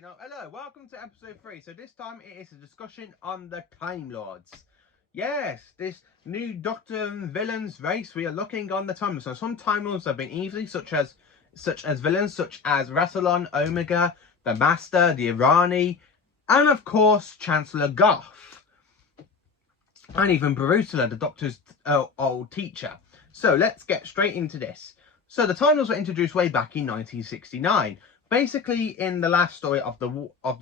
Hello, welcome to episode 3. So this time it is a discussion on the Time Lords. Yes, this new Doctor and villains race, we are looking on the Time Lords. So some Time Lords have been easy, such as villains such as Rassilon, Omega, the Master, the Irani, and of course Chancellor Goff. And even Barutula, the Doctor's old teacher. So let's get straight into this. So the Time Lords were introduced way back in 1969. Basically, in the last story of the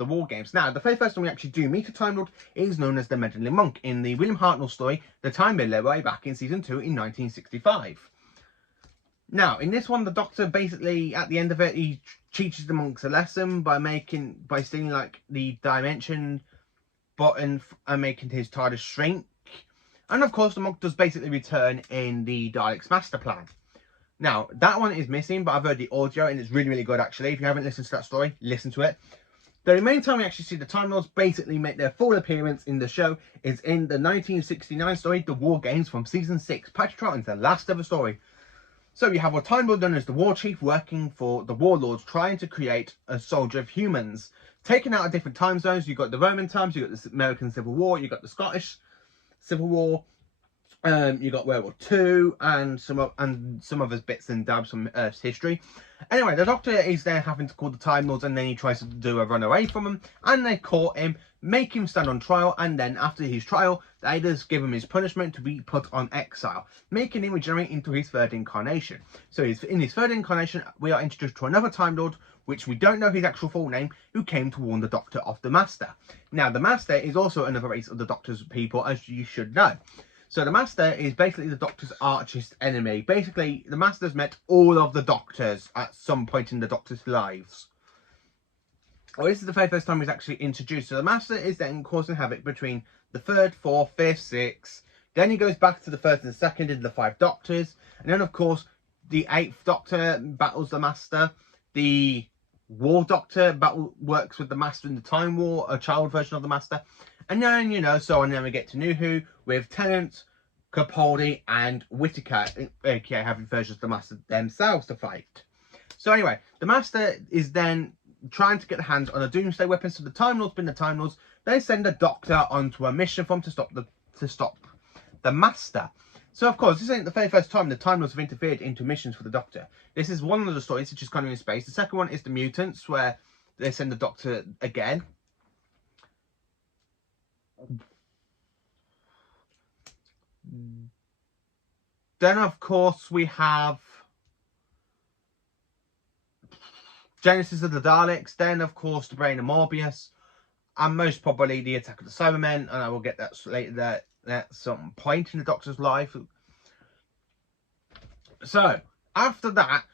War Games. Now, the very first time we actually do meet a Time Lord is known as the Meddling Monk in the William Hartnell story, The Time Miller, way back in season 2 in 1965. Now, in this one, the Doctor basically, at the end of it, he teaches the monks a lesson by stealing like the dimension button and making his TARDIS shrink. And of course, the monk does basically return in the Daleks' master plan. Now, that one is missing, but I've heard the audio and it's really, really good actually. If you haven't listened to that story, listen to it. The main time we actually see the Time Lords basically make their full appearance in the show is in the 1969 story, The War Games, from season 6. Patrick Troughton's the last ever story. So you have a Time Lord known as the War Chief working for the Warlords, trying to create a soldier of humans. Taken out of different time zones, you've got the Roman times, you've got the American Civil War, you've got the Scottish Civil War, you got World War II and some other bits and dabs from Earth's history. Anyway, the Doctor is there having to call the Time Lords, and then he tries to do a run away from them, and they caught him, make him stand on trial, and then after his trial, they just give him his punishment to be put on exile, making him regenerate into his third incarnation. So in his third incarnation, we are introduced to another Time Lord, which we don't know his actual full name, who came to warn the Doctor of the Master. Now, the Master is also another race of the Doctor's people, as you should know. So the Master is basically the Doctor's archest enemy. Basically, the Master's met all of the Doctors at some point in the Doctor's lives. Well, this is the very first time he's actually introduced. So the Master is then causing havoc between the 3rd, 4th, 5th, 6th. Then he goes back to the 1st and 2nd in the 5 Doctors. And then, of course, the 8th Doctor battles the Master. The War Doctor works with the Master in the Time War, a child version of the Master. And then, so on. And then we get to New Who with Tennant, Capaldi, and Whittaker, aka having versions of the Master themselves to fight. So anyway, the Master is then trying to get the hands on a Doomsday weapon. So the Time Lords, being the Time Lords, they send the Doctor onto a mission for him to stop the Master. So of course, this ain't the very first time the Time Lords have interfered into missions for the Doctor. This is one of the stories which is kind of in space. The second one is the Mutants, where they send the Doctor again. Then, of course, we have Genesis of the Daleks. Then, of course, the Brain of Morbius. And most probably the Attack of the Cybermen. And I will get that later at some point in the Doctor's life. So, after that,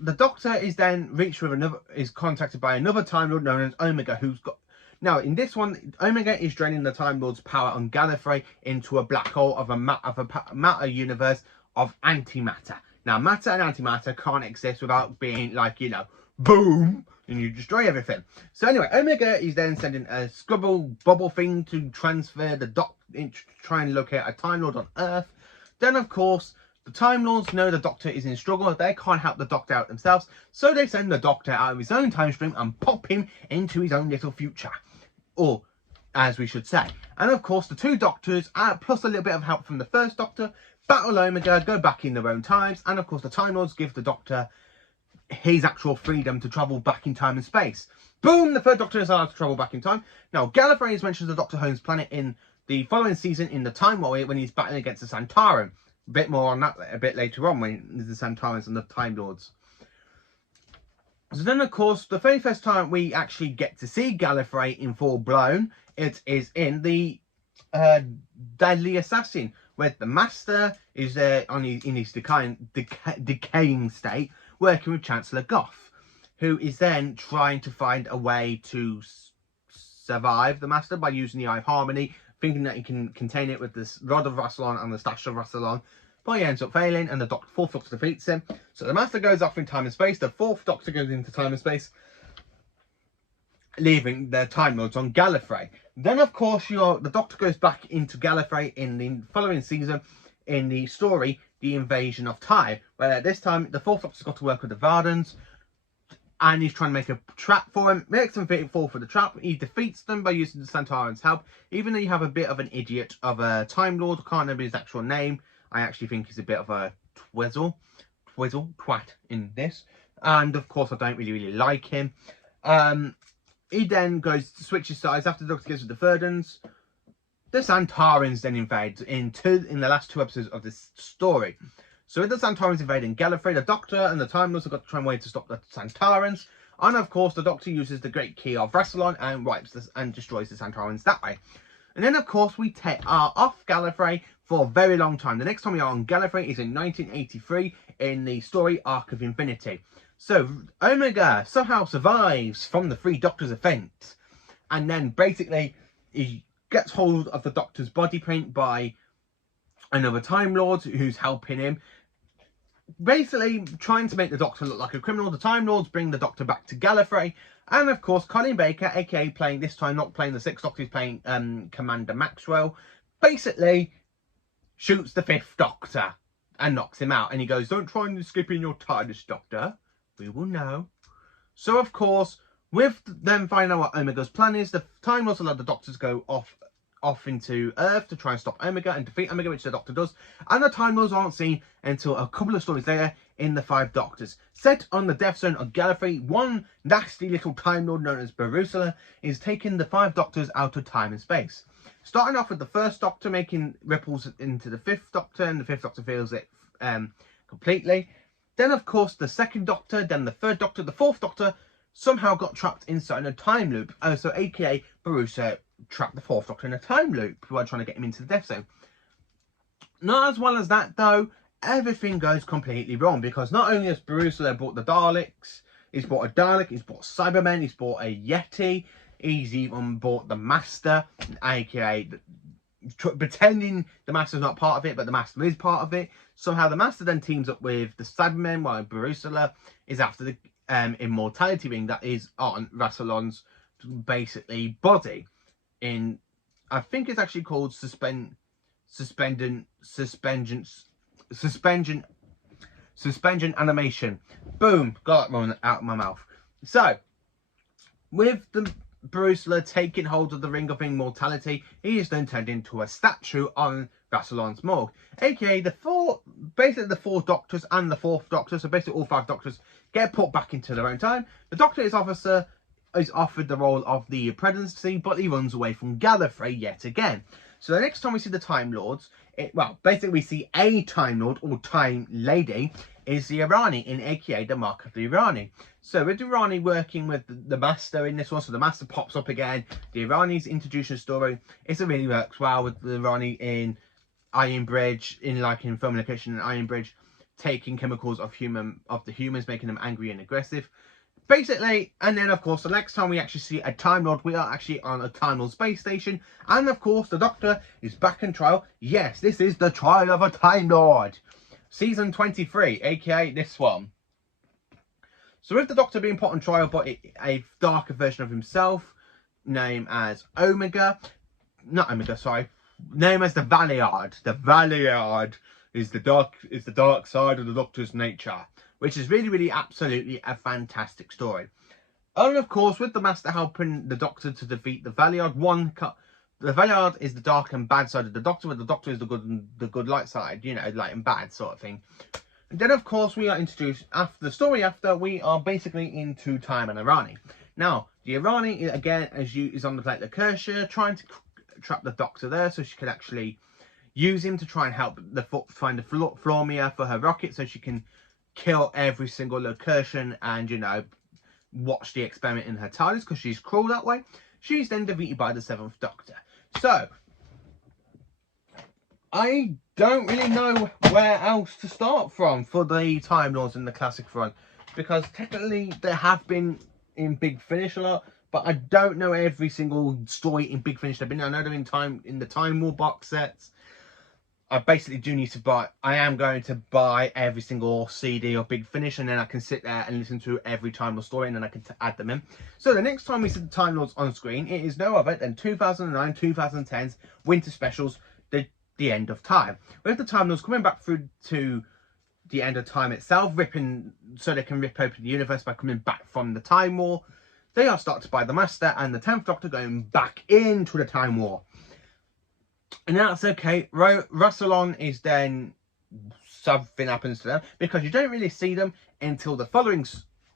the Doctor is then is contacted by another Time Lord known as Omega, who's got... Now, in this one, Omega is draining the Time Lord's power on Gallifrey into a black hole of a matter universe of antimatter. Now, matter and antimatter can't exist without being like, boom, and you destroy everything. So anyway, Omega is then sending a scribble bubble thing to transfer the to try and locate a Time Lord on Earth. Then, of course, the Time Lords know the Doctor is in struggle. They can't help the Doctor out themselves. So they send the Doctor out of his own time stream and pop him into his own little future. Or, as we should say. And of course, the 2 Doctors, plus a little bit of help from the 1st Doctor, battle Omega, go back in their own times. And of course, the Time Lords give the Doctor his actual freedom to travel back in time and space. Boom! The 3rd Doctor is allowed to travel back in time. Now, Gallifrey is mentioned as the Doctor Home's planet in the following season in the Time Warrior when he's battling against the Santaran. A bit more on that a bit later on when the Santarans and the Time Lords. So then, of course, the very first time we actually get to see Gallifrey in full blown, it is in the Deadly Assassin, where the Master is in his decaying state, working with Chancellor Goff, who is then trying to find a way to survive the Master by using the Eye of Harmony, thinking that he can contain it with this Rod of Rassilon and the Stash of Rassilon. But he ends up failing, and the 4th Doctor defeats him. So the Master goes off in time and space. The 4th Doctor goes into time and space, leaving their Time Lords on Gallifrey. Then, of course, the Doctor goes back into Gallifrey in the following season in the story, The Invasion of Time, where this time the 4th Doctor's got to work with the Vardans and he's trying to make a trap for him, makes them fall for the trap. He defeats them by using the Santarans' help, even though you have a bit of an idiot of a Time Lord. I can't remember his actual name. I actually think he's a bit of a twat in this. And of course, I don't really like him. He then switches sides after the Doctor gets with the Verdans. The Santarans then invade in the last 2 episodes of this story. So with the Santarans invading Gallifrey, the Doctor and the Time Lords have got to try and wait to stop the Santarans. And of course, the Doctor uses the Great Key of Rassilon and wipes this and destroys the Santarans that way. And then, of course, we are off Gallifrey for a very long time. The next time we are on Gallifrey is in 1983 in the story Arc of Infinity. So Omega somehow survives from the 3 Doctors' event, and then basically he gets hold of the Doctor's body print by another Time Lord who's helping him, basically trying to make the Doctor look like a criminal. The Time Lords bring the Doctor back to Gallifrey, and of course Colin Baker, aka playing this time not playing the 6th Doctor, he's playing Commander Maxwell, basically shoots the 5th Doctor and knocks him out. And he goes, "Don't try and escape in your TARDIS, Doctor. We will know." So of course, with them finding out what Omega's plan is, the Time Lords allow the Doctors go off into Earth to try and stop Omega and defeat Omega, which the Doctor does. And the Time Lords aren't seen until a couple of stories later in the 5 Doctors. Set on the Death Zone of Gallifrey, one nasty little Time Lord known as Barusala is taking the 5 Doctors out of time and space. Starting off with the 1st Doctor making ripples into the 5th Doctor, and the 5th Doctor feels it completely. Then, of course, the 2nd Doctor, then the 3rd Doctor, the 4th Doctor somehow got trapped inside a time loop. So, aka Barusala trapped the 4th Doctor in a time loop while trying to get him into the Death Zone. Not as well as that, though. Everything goes completely wrong, because not only has Barusala bought the Daleks, he's bought a Dalek, he's bought Cybermen, he's bought a Yeti, he's even bought the Master, aka pretending the Master's not part of it, but the Master is part of it. Somehow the Master then teams up with the Cybermen, while Barusala is after the immortality ring that is on Rassilon's basically body. In, I think it's actually called suspension animation. Boom, got that one out of my mouth. So with the Barusala taking hold of the Ring of Immortality, he is then turned into a statue on Rassilon's morgue, aka the 4 Doctors and the 4th Doctor, so basically all 5 Doctors get put back into their own time. The Doctor is offered the role of the presidency, but he runs away from Gallifrey yet again. So the next time we see the Time Lords, basically we see a Time Lord or Time Lady, is the Irani, in aka the Mark of the Irani. So with the Irani working with the Master in this one, so the Master pops up again. The Irani's introduction story, it really works well with the Irani in Iron Bridge, in film location in Iron Bridge, taking chemicals of the humans, making them angry and aggressive. Basically, and then of course the next time we actually see a Time Lord, we are actually on a Time Lord space station, and of course the Doctor is back in trial. Yes, this is the trial of a Time Lord, season 23, aka this one. So with the Doctor being put on trial by a darker version of himself, named as named as the Valiard. The Valiard is the dark side of the Doctor's nature, which is really absolutely a fantastic story. And of course, with the Master helping the Doctor to defeat the Valiard, the Valiard is the dark and bad side of the Doctor, where the Doctor is the good light side, light and bad sort of thing. And then of course we are introduced after the story. After we are basically into Time and Irani. Now the Irani again, is on the planet Lakershire, trying to trap the Doctor there, so she could actually use him to try and help find the Flormia for her rocket, so she can kill every single Lakershire and watch the experiment in her TARDIS, because she's cruel that way. She's then defeated by the 7th Doctor. So I don't really know where else to start from for the Time Lords in the classic run, because technically they have been in Big Finish a lot, but I don't know every single story in Big Finish they've been. I know they're in the Time War box sets. I basically do need to buy. I am going to buy every single CD of Big Finish, and then I can sit there and listen to every Time Lord story, and then I can add them in. So the next time we see the Time Lords on screen, it is no other than 2009-2010's Winter Specials, the end of time, with the Time Lords coming back through to the end of time itself, so they can rip open the universe by coming back from the Time War. They are stopped by the Master and the 10th Doctor going back into the Time War. And that's okay. Rassilon is then, something happens to them, because you don't really see them until the following,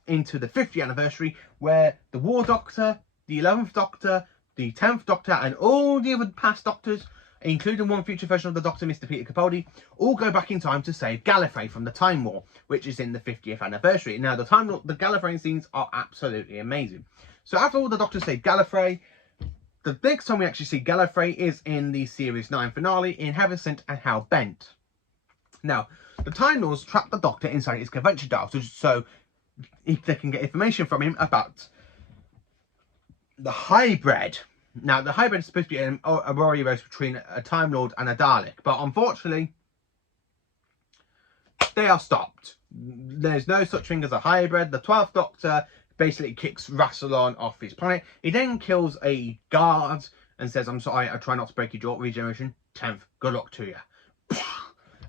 into the 50th anniversary, where the War Doctor, the 11th Doctor, the 10th Doctor, and all the other past Doctors, including one future version of the Doctor, Mr. Peter Capaldi, all go back in time to save Gallifrey from the Time War, which is in the 50th anniversary. Now, the Gallifrey scenes are absolutely amazing. So after all the Doctors save Gallifrey, the next time we actually see Gallifrey is in the Series 9 finale in Heaven Sent and Hell Bent. Now, the Time Lords trap the Doctor inside his convention dial, so if they can get information from him about the hybrid. Now, the hybrid is supposed to be a warrior race between a Time Lord and a Dalek, but unfortunately, they are stopped. There's no such thing as a hybrid. The 12th Doctor basically kicks Rassilon off his planet. He then kills a guard and says, "I'm sorry, I try not to break your jaw. Regeneration. 10th, good luck to you."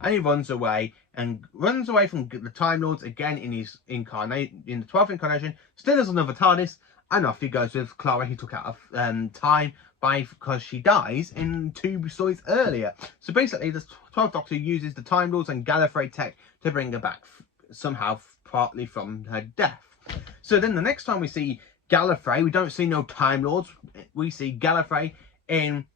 And he runs away from the Time Lords again in his in the 12th incarnation. Still has another TARDIS, and off he goes with Clara, he took out of time because she dies in 2 stories earlier. So basically, the 12th Doctor uses the Time Lords and Gallifrey tech to bring her back somehow, partly from her death. So then the next time we see Gallifrey, we don't see no Time Lords. We see Gallifrey in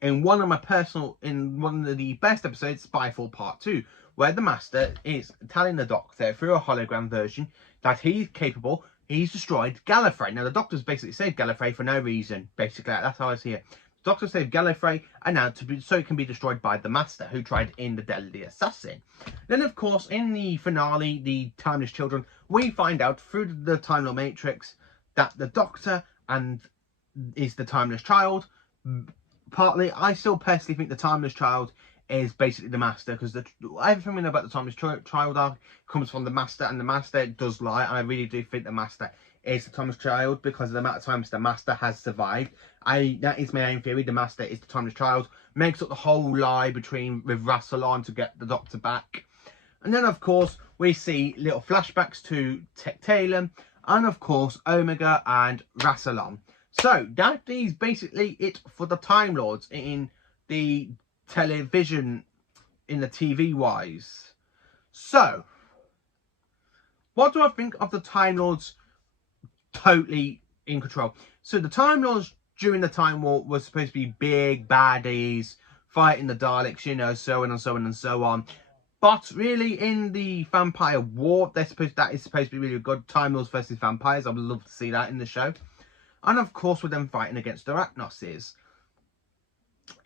one of the best episodes, Spyfall Part 2, where the Master is telling the Doctor through a hologram version that he's capable. He's destroyed Gallifrey. Now, the Doctor's basically saved Gallifrey for no reason. Basically, that's how I see it. The Doctor saved Gallifrey, and now so it can be destroyed by the Master, who tried in the Deadly Assassin. Then, of course, in the finale, the Timeless Children, we find out through the Time Lord Matrix that the Doctor is the Timeless Child. Partly, I still personally think the Timeless Child is basically the Master, because everything we know about the Timeless Child arc comes from the Master, and the Master does lie, and I really do think the Master is the Timeless Child because of the amount of times the Master has survived. That is my own theory. The Master is the Timeless Child, makes up the whole lie with Rassilon to get the Doctor back. And then, of course, we see little flashbacks to Tectalum, and of course Omega and Rassilon. So that is basically it for the Time Lords in the television, in the TV wise. So what do I think of the Time Lords totally in control? So the Time Lords during the Time War was supposed to be big baddies fighting the Daleks, you know, so on and so on and so on. But really, in the Vampire War, that is supposed to be really good. Time Lords versus vampires. I would love to see that in the show. And of course, with them fighting against the Arachnoses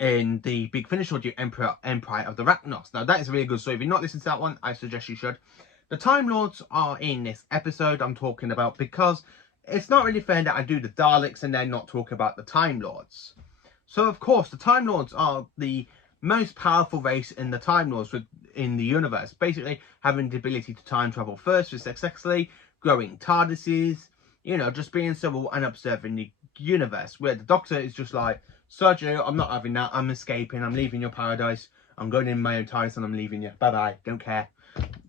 in the Big Finish audio, Empire of the Arachnos. Now, that is a really good story. If you've not listened to that one, I suggest you should. The Time Lords are in this episode I'm talking about because it's not really fair that I do the Daleks and then not talk about the Time Lords. So, of course, the Time Lords are the most powerful race in the Time Lords in the universe. Basically, having the ability to time travel first with successfully, growing TARDISes, you know, just being civil and observing the universe. Where the Doctor is just like, Sergio, I'm not having that. I'm escaping. I'm leaving your paradise. I'm going in my own TARDIS and I'm leaving you. Bye-bye. Don't care.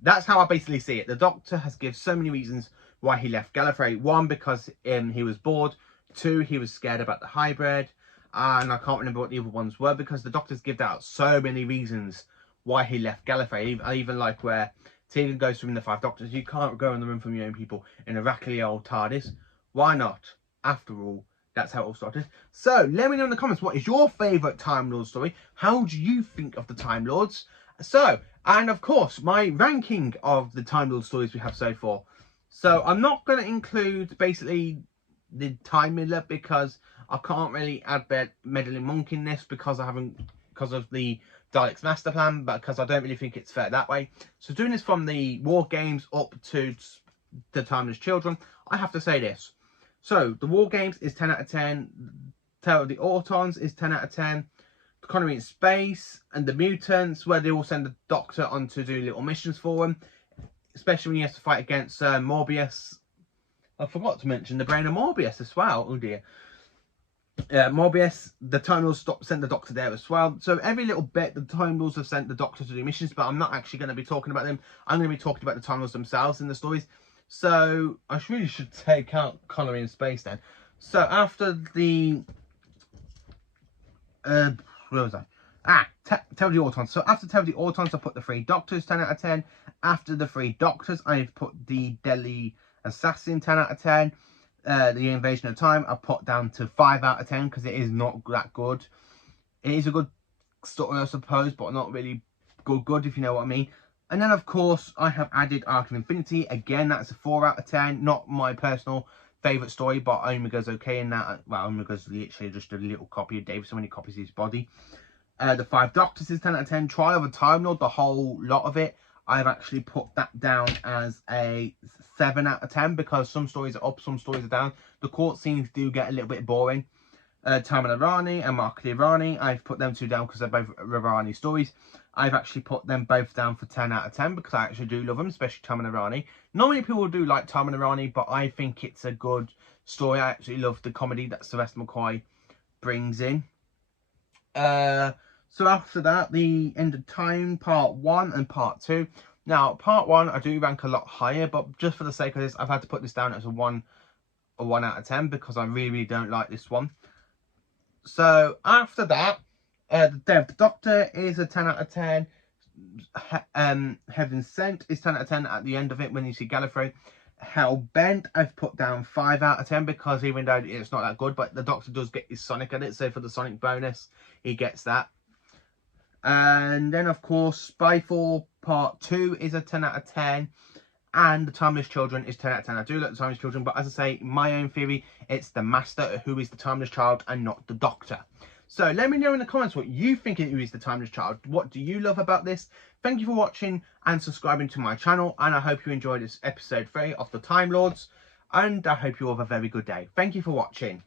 That's how I basically see it. The Doctor has given so many reasons why he left Gallifrey. 1, because he was bored. 2, he was scared about the hybrid. And I can't remember what the other ones were, because the Doctor's given out so many reasons why he left Gallifrey. Even like where Tegan goes from the 5 Doctors, you can't go in the room from your own people in a rackly old TARDIS. Why not? After all, that's how it all started. So, let me know in the comments, what is your favourite Time Lord story? How do you think of the Time Lords? So, and of course, my ranking of the Time Lord stories we have so far. So, I'm not going to include, basically, the Time Miller, because I can't really add Meddling Monk in this because of the Daleks Master Plan, but because I don't really think it's fair that way. So doing this from the War Games up to the Timeless Children, I have to say this. So the War Games is 10 out of 10. Tale of the Autons is 10 out of 10. The Colony in Space and the Mutants, where they all send the Doctor on to do little missions for them, especially when he has to fight against Morbius. I forgot to mention the brain of Morbius as well. Oh dear. Morbius, the Time Lords sent the Doctor there as well. So every little bit, the Time Lords have sent the Doctor to do missions, but I'm not actually going to be talking about them. I'm going to be talking about the Time Lords themselves in the stories. So I really should take out Colony in Space then. So after the... where was I? Tell of the Autons. So after Tell of the Autons, I put the 3 Doctors, 10 out of 10. After the 3 Doctors, I've put the Delhi Assassin, 10 out of 10. The Invasion of Time, I put down to 5 out of 10 because it is not that good. It is a good story, I suppose, but not really good, if you know what I mean. And then, of course, I have added Arc of Infinity. Again, that's a 4 out of 10. Not my personal favourite story, but Omega's okay in that. Well, Omega's literally just a little copy of Dave, so when he copies his body. The 5 Doctors is 10 out of 10. Trial of a Time Lord, the whole lot of it, I've actually put that down as a 7 out of 10 because some stories are up, some stories are down. The court scenes do get a little bit boring. Tamil Rani and Mark Rani, I've put them 2 down because they're both Rani stories. I've actually put them both down for 10 out of 10 because I actually do love them, especially Tamil Rani. Not many people do like Tamil Rani, but I think it's a good story. I actually love the comedy that Sylvester McCoy brings in. So after that, the End of Time Part 1 and Part 2. Now, Part 1 I do rank a lot higher, but just for the sake of this, I've had to put this down as a 1 out of 10 because I really don't like this one. So after that, the Day of the Doctor is a 10 out of 10. Heaven Sent is 10 out of 10 at the end of it when you see Gallifrey. Hellbent, I've put down 5 out of 10 because even though it's not that good, but the Doctor does get his Sonic at it, so for the Sonic bonus, he gets that. And then, of course, Spyfall Part 2 is a 10 out of 10. And The Timeless Children is 10 out of 10. I do like The Timeless Children, but as I say, my own theory, it's the Master who is the Timeless Child and not the Doctor. So let me know in the comments what you think who is the Timeless Child. What do you love about this? Thank you for watching and subscribing to my channel. And I hope you enjoyed this episode 3 of the Time Lords. And I hope you have a very good day. Thank you for watching.